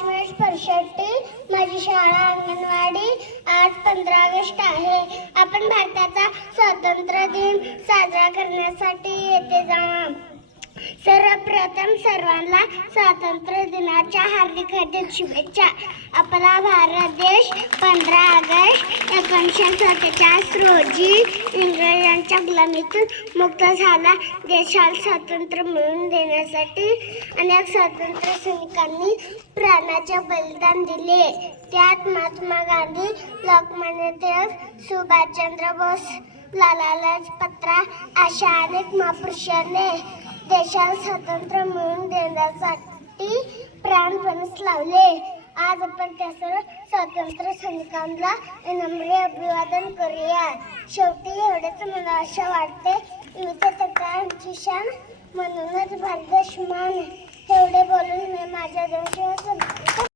काश्मीर परिषदची माझी शाळा अंगणवाडी आज पंधरा ऑगस्ट आहे. आपण भारताचा स्वातंत्र्य दिन साजरा करण्यासाठी येथे जाऊ सर्वप्रथम सर्वांना स्वातंत्र्य दिनाच्या हार्दिक हार्दिक शुभेच्छा. आपला भारत देश पंधरा ऑगस्ट एकोणीसशे सत्तेचाळीस रोजी इंग्रजांच्या गुलामीतून मुक्त झाला. देशाला स्वातंत्र्य मिळवून देण्यासाठी अनेक स्वातंत्र्य सैनिकांनी प्राणाचे बलिदान दिले. त्यात महात्मा गांधी लोकमान्य टिळक सुभाषचंद्र बोस लाला लाजपत अशा अनेक महापुरुषांनी देशाला स्वातंत्र्य मिळवून देण्यासाठी प्राणपणच लावले. आज आपण त्या सर्व स्वातंत्र्य सैनिकांना नम्र अभिवादन करूया. शेवटी एवढेच मला असं वाटते. विविध तत्वांची शान म्हणूनच भारत देश मान